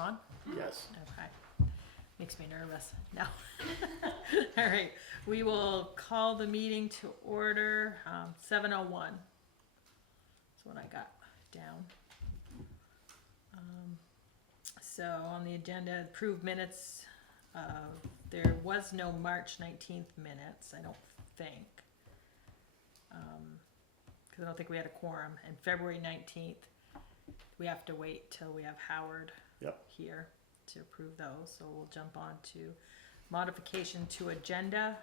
on? Yes. Okay. Makes me nervous. No. All right. We will call the meeting to order, 7:01. That's what I got down. So on the agenda, approved minutes. There was no March 19th minutes, I don't think. Because I don't think we had a quorum. And February 19th, we have to wait till we have Howard Yep. here to approve those. So we'll jump on to modification to agenda.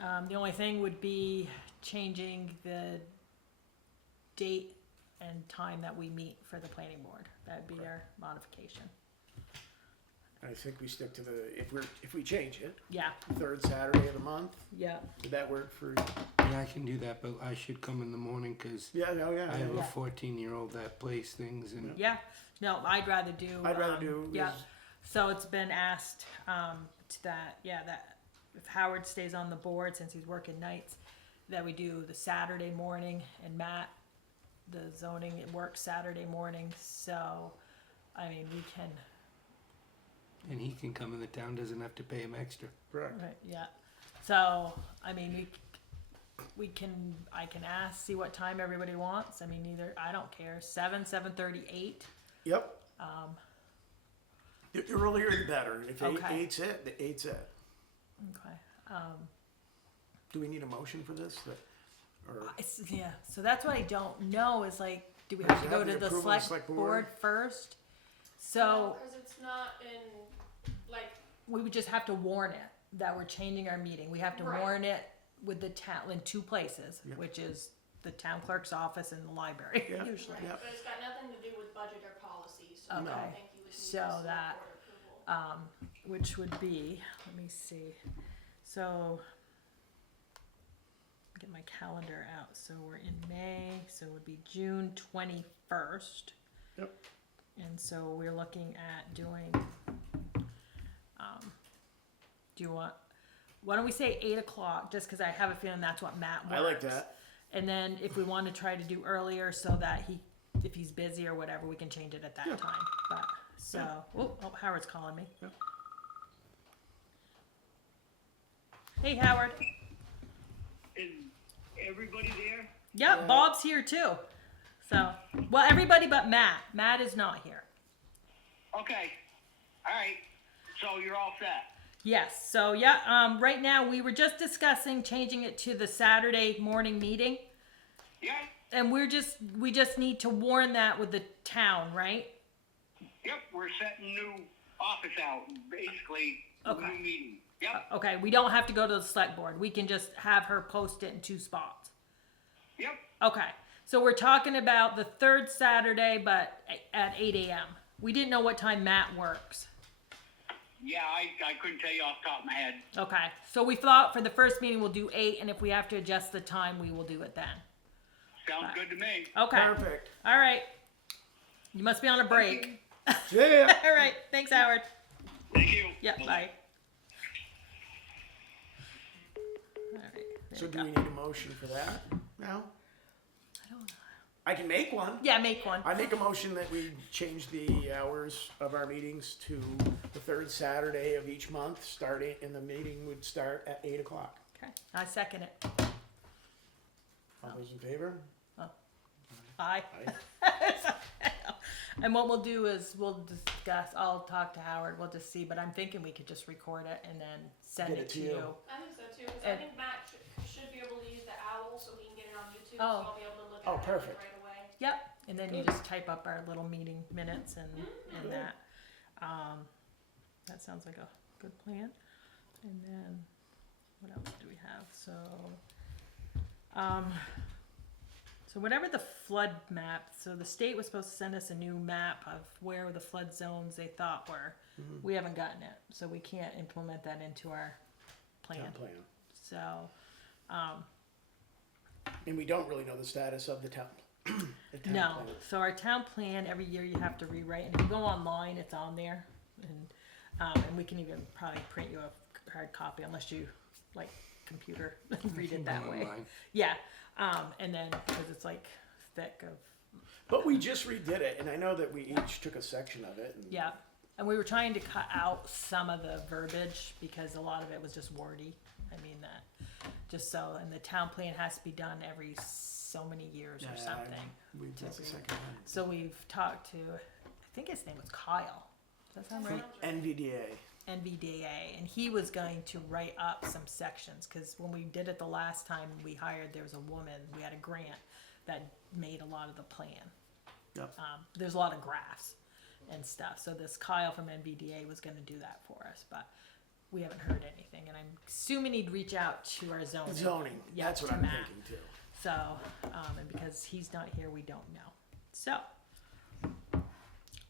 The only thing would be changing the date and time that we meet for the planning board. That'd be our modification. I think we stick to if we change it, Yeah, third Saturday of the month. yeah, Did that work for? Yeah, I can do that, but I should come in the morning because Yeah. No. Yeah. I have Yeah. a 14-year-old that plays things and yeah. No, I'd rather do. I'd rather do. Yeah. So it's been asked that if Howard stays on the board since he's working nights, that we do the Saturday morning, and Matt, the zoning, it works Saturday morning. So, I mean, we can. and he can come in the town, doesn't have to pay him extra. Correct. Right, yeah. So, I mean, I can ask, see what time everybody wants. I mean, I don't care, 7, 7:30, 8. Yep. The earlier the better. If Okay. eight's it, the eight's it. Okay. Do we need a motion for this? Or Yeah, so that's what I don't know is like, do we have to go Have the to the approval of select select board board? first? So Because it's not in, like, we would just have to warn it that we're changing our meeting. We have to Right. warn it with the town in two places, Yeah. which is the town clerk's office and the library, Yeah. usually. right, Yeah. but it's got nothing to do with budget or policy, so I Okay. don't think you would need So select that- board approval. Which would be, let me see, so, get my calendar out, so we're in May, so it would be June 21st. Yep. And so we're looking at doing, why don't we say 8 o'clock, just cause I have a feeling that's what Matt works. I like that. And then if we want to try to do earlier so that if he's busy or whatever, we can change it at that Yeah. time, but, so, oh, Howard's calling me. Yeah. Hey, Howard. Is everybody there? Yep, Yeah. Bob's here too. So, well, everybody but Matt. Matt is not here. Okay. All right. So you're all set. Yes. So, yeah. Right now we were just discussing changing it to the Saturday morning meeting, Yeah. and we just need to warn that with the town, right? Yep. We're setting new office out. Basically, Okay. new meeting. Yep. Okay. We don't have to go to the select board. We can just have her post it in 2 spots. Yep. Okay. So we're talking about the third Saturday, but at 8 a.m. We didn't know what time Matt works. Yeah. I couldn't tell you off the top of my head. Okay, so we thought for the first meeting we'll do 8, and if we have to adjust the time, we will do it then. Sounds good to me. Okay, Perfect. all right. You must be on a break. Yeah. All right, thanks, Howard. Thank you. Yep, bye. All right, there So we do go. we need a motion for that now? I don't know. I can make one. Yeah, make one. I make a motion that we change the hours of our meetings to the third Saturday of each month, and the meeting would start at 8 o'clock. Okay, I second it. All those in favor? Aye. Aye. And what we'll do is we'll discuss, I'll talk to Howard, we'll just see, but I'm thinking we could just record it and then send Get it to you. I think so too, because And- I think Matt should be able to use the OWL so he can get it on YouTube, Oh. so I'll be able to look Oh, at it perfect. right away. Yep, and then you just type up our little meeting minutes and that. That sounds like a good plan. And then, what else do we have? So whatever the flood map, so the state was supposed to send us a new map of where the flood zones they thought were. We haven't gotten it, so we can't implement that into our plan. Town plan. So, And we don't really know the status of the town. the town no, plan. so our town plan, every year you have to rewrite, and if you go online, it's on there. And we can even probably print you a hard copy unless you like computer read it that way. Online. Yeah, and then, because it's like thick of But we just redid it, and I know that we each took a section of it. And Yeah, and we were trying to cut out some of the verbiage because a lot of it was just wordy. I mean that, just so, and the town plan has to be done every so many years or something. We took a second one. So we've talked to, I think his name was Kyle. Does that sound right? NVDA. NVDA, and he was going to write up some sections because when we did it the last time we hired, there was a woman, we had a grant that made a lot of the plan. Yep. There's a lot of graphs and stuff. So this Kyle from NVDA was going to do that for us, but we haven't heard anything. And I'm assuming he'd reach out to our zoning. Zoning. Yeah, That's what to I'm Matt. thinking too. So, and because he's not here, we don't know. So,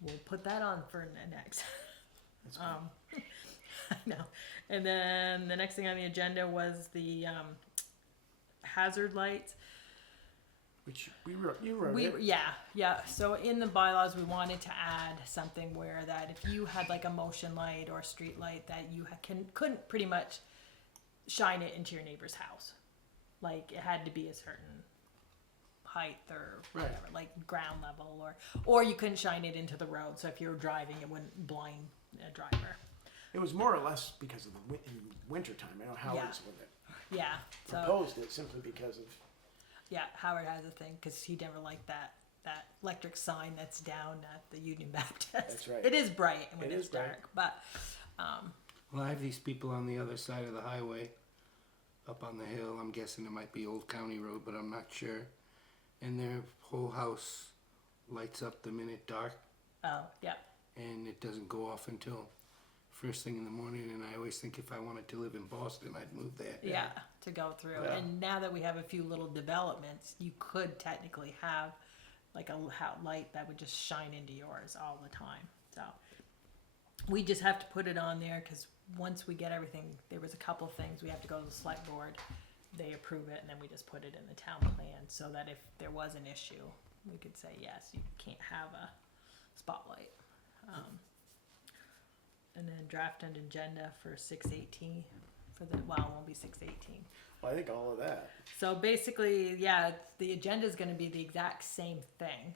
we'll put that on for next. That's good. I know. And then the next thing on the agenda was the hazard lights. Which you wrote it. Yeah. So in the bylaws, we wanted to add something where that if you had like a motion light or a street light that you couldn't pretty much shine it into your neighbor's house. Like it had to be a certain height or whatever, Right. like ground level, or you couldn't shine it into the road. So if you were driving, it wouldn't blind a driver. It was more or less because of the in winter time. I know Howard's with it. Yeah. So Proposed it simply because of. yeah, Howard has a thing because he never liked that electric sign that's down at the Union Baptist. That's right. It is bright when It it's is bright. dark, but Well, I have these people on the other side of the highway, up on the hill. I'm guessing it might be Old County Road, but I'm not sure. And their whole house lights up the minute dark, oh yeah, and it doesn't go off until first thing in the morning. And I always think if I wanted to live in Boston, I'd move there. yeah, to go through. Yeah. And now that we have a few little developments, you could technically have like a light that would just shine into yours all the time. So we just have to put it on there because once we get everything, there was a couple of things we have to go to the select board. They approve it, and then we just put it in the town plan so that if there was an issue, we could say yes, you can't have a spotlight. And then draft an agenda for 6/18 for the, well, it won't be 6/18. Well, I think all of that. So basically, yeah, the agenda is going to be the exact same thing.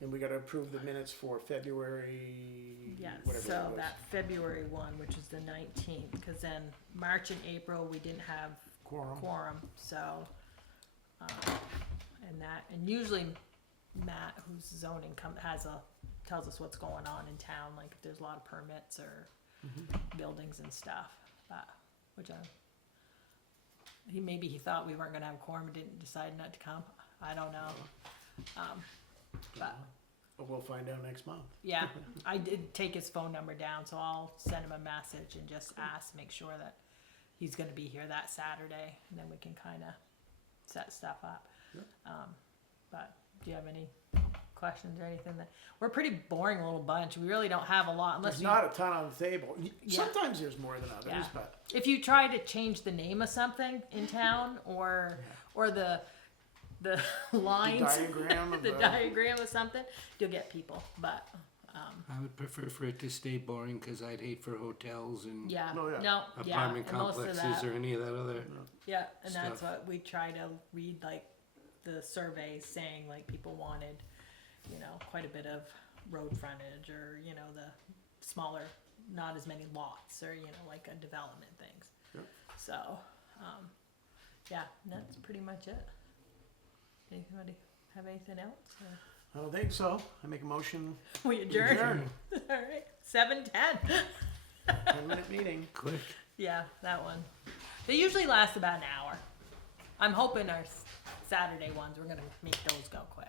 And we got to approve the minutes for February. Yeah, Whatever so it was. that February one, which is the 19th, because then March and April we didn't have quorum, so and usually Matt, who's zoning, tells us what's going on in town, like if there's a lot of permits or buildings and stuff. But maybe he thought we weren't gonna have quorum and didn't decide not to come. I don't know. But But we'll find out next month. yeah, I did take his phone number down, so I'll send him a message and just make sure that he's gonna be here that Saturday, and then we can kind of set stuff up. Yep. But do you have any questions or anything? We're a pretty boring little bunch. We really don't have a lot unless There's you, not a ton on the table. Yeah. Sometimes there's more than others, Yeah. but if you try to change the name of something in town or the lines, diagram of the the- diagram of something, you'll get people. But I would prefer for it to stay boring because I'd hate for hotels and yeah, Oh, yeah. no, yeah, apartment and most of complexes that, or any of that other. yeah, and that's stuff. what we try to read, like the surveys saying, like people wanted, quite a bit of road frontage, or the smaller, not as many lots, or like a development things. Yep. So, yeah, and that's pretty much it. Anybody have anything else? Or I don't think so. I make a motion. we adjourn. Adjourn. All right, 7:10. 10-minute meeting. Quick. Yeah, that one. They usually last about an hour. I'm hoping our Saturday ones, we're gonna make those go quick.